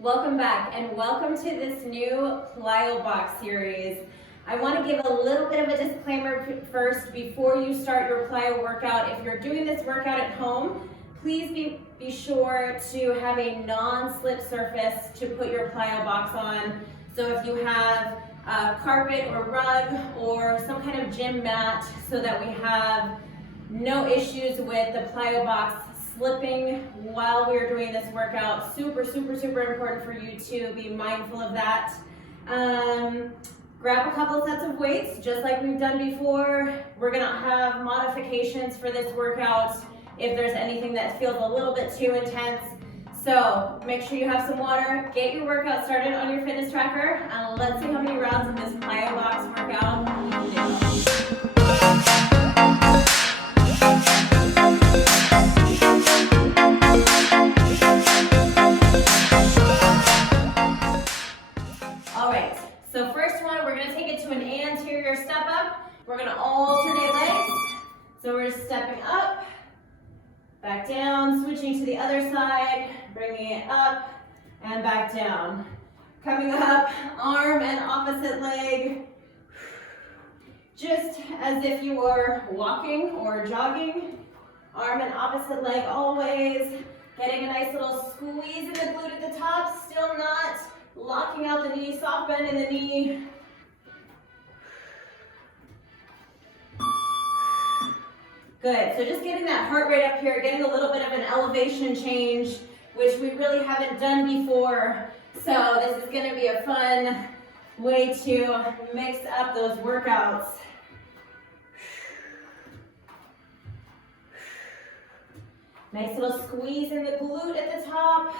Welcome back and welcome to this new PLYO box series. I want to give a little bit of a disclaimer first before you start your PLYO workout. If you're doing this workout at home, please be sure to have a non-slip surface to put your PLYO box on. So if you have a carpet or rug or some kind of gym mat so that we have no issues with the PLYO box slipping while we're doing this workout. Super important for you to be mindful of that. Grab a couple sets of weights, just like we've done before. We're gonna have modifications for this workout if there's anything that feels a little bit too intense. So make sure you have some water, get your workout started on your fitness tracker, and let's see how many rounds of this PLYO box workout we can do. So first one, we're going to take it to an anterior step up. We're going to alternate legs. So we're stepping up, back down, switching to the other side, bringing it up and back down. Coming up, arm and opposite leg. Just as if you were walking or jogging. Arm and opposite leg always. Getting a nice little squeeze in the glute at the top, still not locking out the knee, soft bend in the knee. Good, so just getting that heart rate up here, getting a little bit of an elevation change, which we really haven't done before. So this is gonna be a fun way to mix up those workouts. Nice little squeeze in the glute at the top.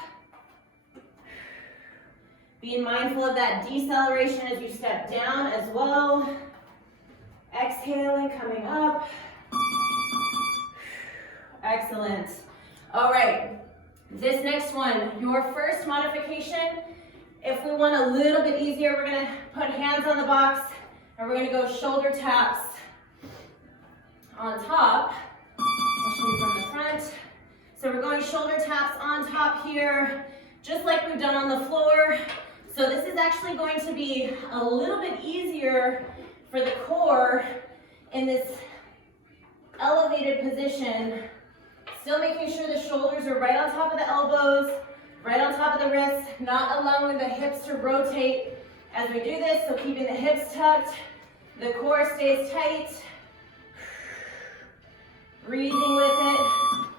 Being mindful of that deceleration as you step down as well. Exhaling, coming up. Excellent. All right, this next one, your first modification. If we want a little bit easier, we're gonna put hands on the box and we're gonna go shoulder taps on top. I'll show you from the front. So we're going shoulder taps on top here, just like we've done on the floor. So this is actually going to be a little bit easier for the core in this elevated position. Still making sure the shoulders are right on top of the elbows, right on top of the wrists, not allowing the hips to rotate as we do this. So keeping the hips tucked, the core stays tight. Breathing with it.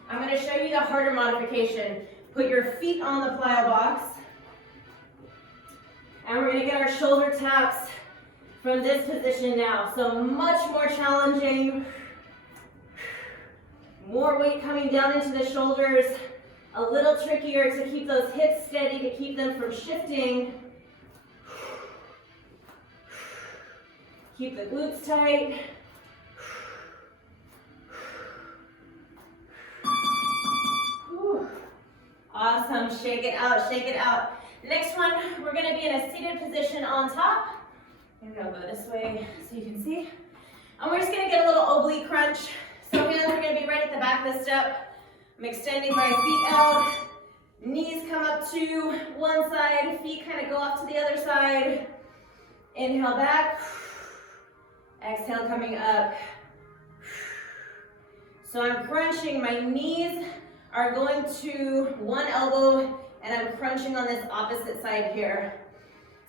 I'm going to show you the harder modification. Put your feet on the PLYO box. And we're going to get our shoulder taps from this position now. So much more challenging. More weight coming down into the shoulders. A little trickier to keep those hips steady, to keep them from shifting. Keep the glutes tight. Whew. Awesome. Shake it out, shake it out. Next one, we're going to be in a seated position on top. I'm going to go this way so you can see. And we're just going to get a little oblique crunch. So hands are going to be right at the back of the step. I'm extending my feet out. Knees come up to one side. Feet kind of go off to the other side. Inhale back. Exhale coming up. So I'm crunching. My knees are going to one elbow and I'm crunching on this opposite side here.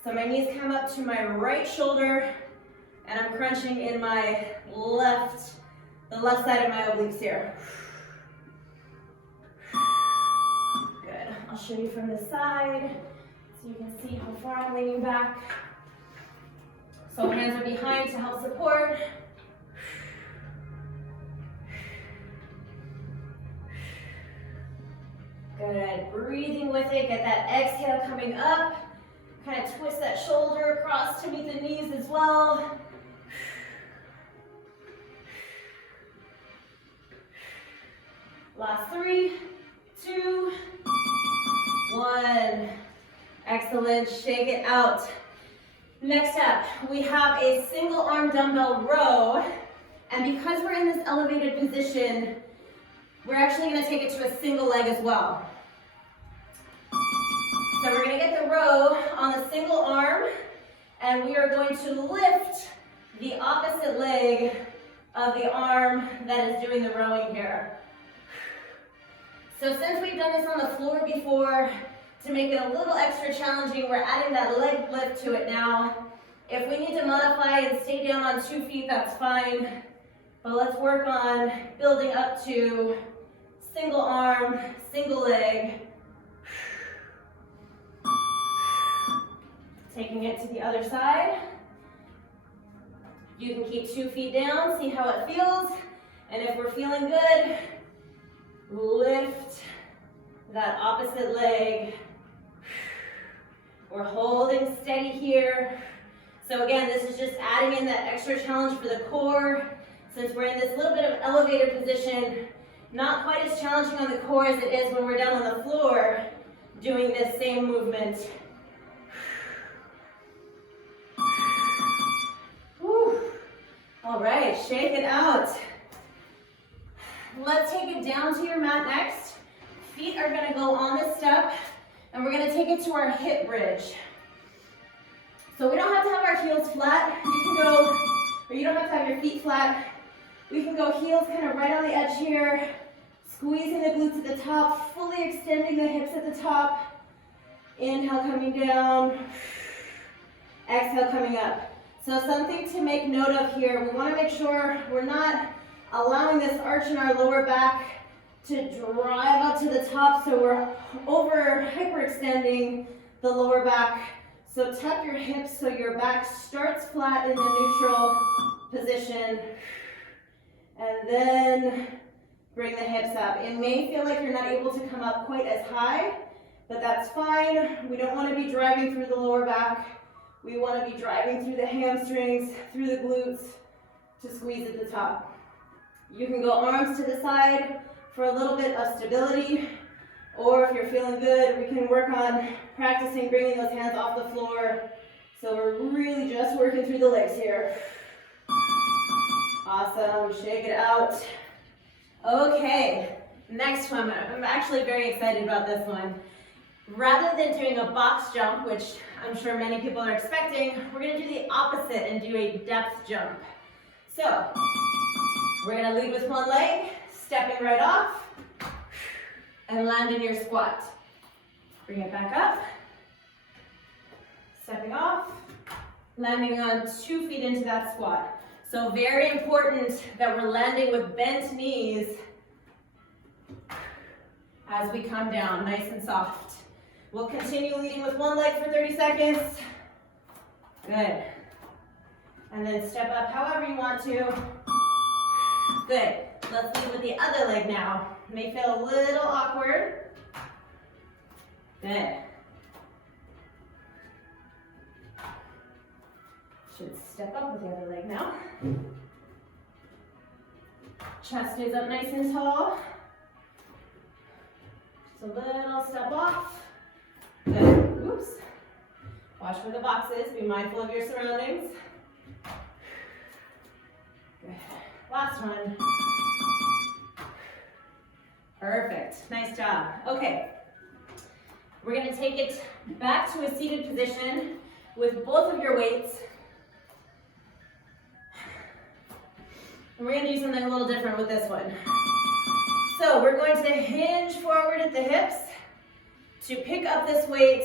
So my knees come up to my right shoulder and I'm crunching in my the left side of my obliques here. Good. I'll show you from the side so you can see how far I'm leaning back. So hands are behind to help support. Good. Breathing with it. Get that exhale coming up. Kind of twist that shoulder across to meet the knees as well. Last 3, 2, 1. Excellent. Shake it out. Next up, we have a single arm dumbbell row. And because we're in this elevated position, we're actually going to take it to a single leg as well. So we're going to a single arm, and we are going to lift the opposite leg of the arm that is doing the rowing here. So since we've done this on the floor before, to make it a little extra challenging, we're adding that leg lift to it now. If we need to modify and stay down on 2 feet, that's fine. But let's work on building up to single arm, single leg. Taking it to the other side. You can keep 2 feet down, see how it feels. And if we're feeling good, lift that opposite leg. We're holding steady here. So again, this is just adding in that extra challenge for the core. Since we're in this little bit of elevated position, not quite as challenging on the core as it is when we're down on the floor doing this same movement. Whew. All right, shake it out. Let's take it down to your mat next. Feet are gonna go on the step, and we're gonna take it to our hip bridge. So we don't have to have our heels flat. You can go, or you don't have to have your feet flat. We can go heels kind of right on the edge here, squeezing the glutes at the top, fully extending the hips at the top. Inhale, coming down. Exhale, coming up. So something to make note of here, we want to make sure we're not allowing this arch in our lower back to drive up to the top, so we're hyperextending the lower back. So tuck your hips so your back starts flat in the neutral position. And then bring the hips up. It may feel like you're not able to come up quite as high, but that's fine. We don't want to be driving through the lower back. We want to be driving through the hamstrings, through the glutes to squeeze at the top. You can go arms to the side for a little bit of stability, or if you're feeling good, we can work on practicing bringing those hands off the floor. So we're really just working through the legs here. Awesome, shake it out. Okay, next one. I'm actually very excited about this one. Rather than doing a box jump, which I'm sure many people are expecting, we're gonna do the opposite and do a depth jump. So, we're gonna lead with one leg, stepping right off, and land in your squat. Bring it back up, stepping off, landing on 2 feet into that squat. So very important that we're landing with bent knees as we come down, nice and soft. We'll continue leading with one leg for 30 seconds. Good. And then step up however you want to. Good. Let's lead with the other leg now. It may feel a little awkward. Good. Should step up with the other leg now. Chest stays up nice and tall. Just a little step off. Good. Oops. Watch for the boxes. Be mindful of your surroundings. Good. Last one. Perfect. Nice job. Okay. We're going to take it back to a seated position with both of your weights. And we're going to do something a little different with this one. So we're going to hinge forward at the hips to pick up this weight,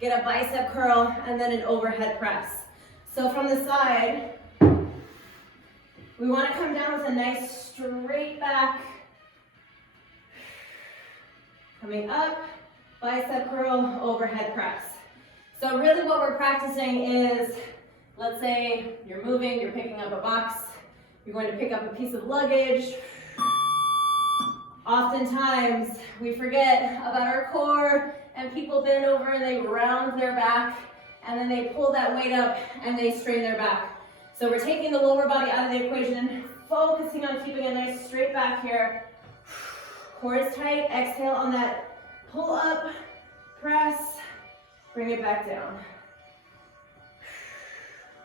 get a bicep curl, and then an overhead press. So from the side, we want to come down with a nice straight back. Coming up, bicep curl, overhead press. So really what we're practicing is, let's say you're moving, you're picking up a box, you're going to pick up a piece of luggage. Oftentimes, we forget about our core, and people bend over and they round their back, and then they pull that weight up and they strain their back. So we're taking the lower body out of the equation, focusing on keeping a nice straight back here. Core is tight, exhale on that pull up, press, bring it back down.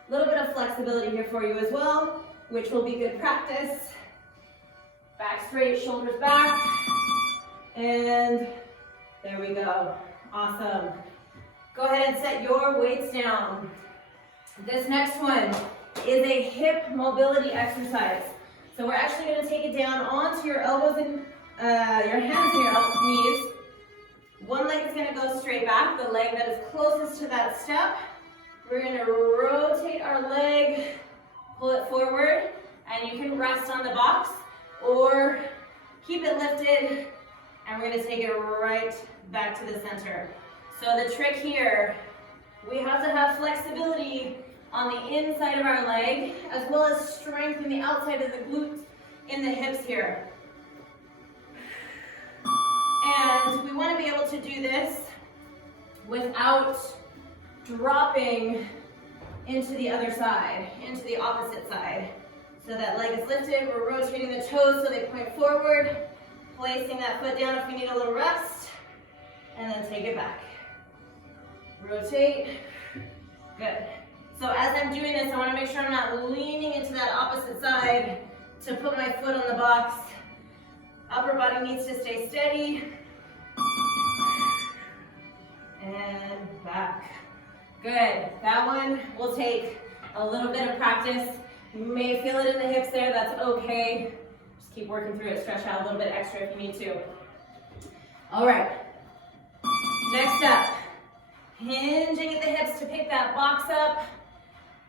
A little bit of flexibility here for you as well, which will be good practice. Back straight, shoulders back, and there we go. Awesome. Go ahead and set your weights down. This next one is a hip mobility exercise. So we're actually going to take it down onto your elbows and your hands and your knees. One leg is going to go straight back, the leg that is closest to that step. We're going to rotate our leg, pull it forward, and you can rest on the box or keep it lifted, and we're going to take it right back to the center. So the trick here, we have to have flexibility on the inside of our leg, as well as strength in the outside of the glutes in the hips here. And we want to be able to do this without dropping into the other side, into the opposite side. So that leg is lifted, we're rotating the toes so they point forward, placing that foot down if we need a little rest, and then take it back. Rotate, good. So as I'm doing this, I want to make sure I'm not leaning into that opposite side to put my foot on the box. Upper body needs to stay steady. And back. Good. That one will take a little bit of practice. You may feel it in the hips there. That's okay. Just keep working through it. Stretch out a little bit extra if you need to. All right. Next up, hinging at the hips to pick that box up,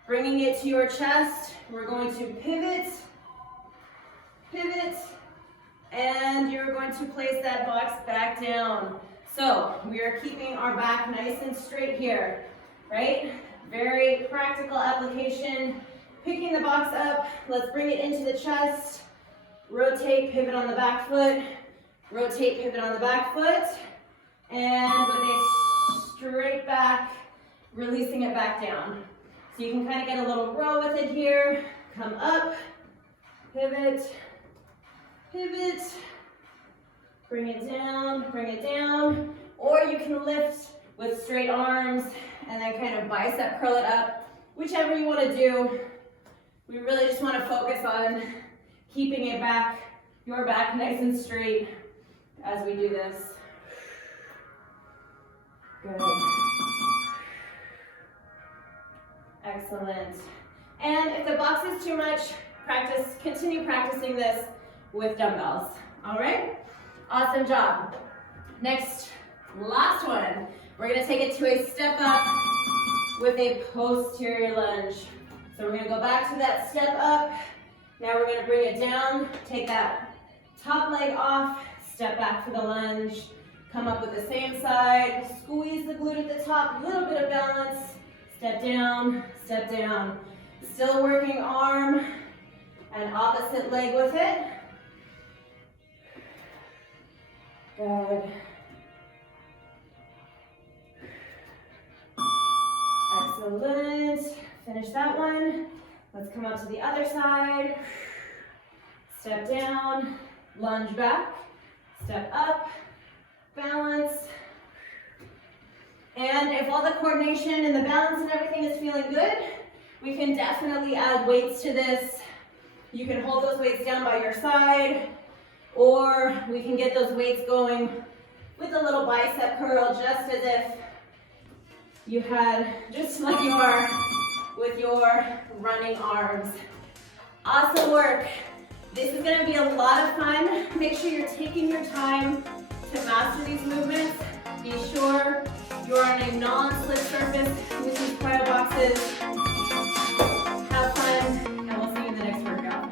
bringing it to your chest. We're going to pivot, pivot, and you're going to place that box back down. So we are keeping our back nice and straight here, right? Very practical application. Picking the box up, let's bring it into the chest. Rotate, pivot on the back foot. Rotate, pivot on the back foot. And with a straight back, releasing it back down. So you can kind of get a little row with it here. Come up, pivot, pivot. Bring it down, or you can lift with straight arms and then kind of bicep curl it up, whichever you want to do. We really just want to focus on keeping it back, your back nice and straight as we do this. Good. Excellent. And if the box is too much, continue practicing this with dumbbells. All right? Awesome job. Next, last one. We're going to take it to a step up with a posterior lunge. So we're going to go back to that step up. Now we're going to bring it down, take that top leg off, step back for the lunge, come up with the same side, squeeze the glute at the top, a little bit of balance, step down, still working arm and opposite leg with it. Good. Excellent. Finish that one. Let's come up to the other side. Step down, lunge back, step up, balance. And if all the coordination and the balance and everything is feeling good, we can definitely add weights to this. You can hold those weights down by your side, or we can get those weights going with a little bicep curl, just as if you had, just like you are with your running arms. Awesome work. This is gonna be a lot of fun. Make sure you're taking your time to master these movements. Be sure you're on a non-slip surface with these PLYO boxes. Have fun, and we'll see you in the next workout.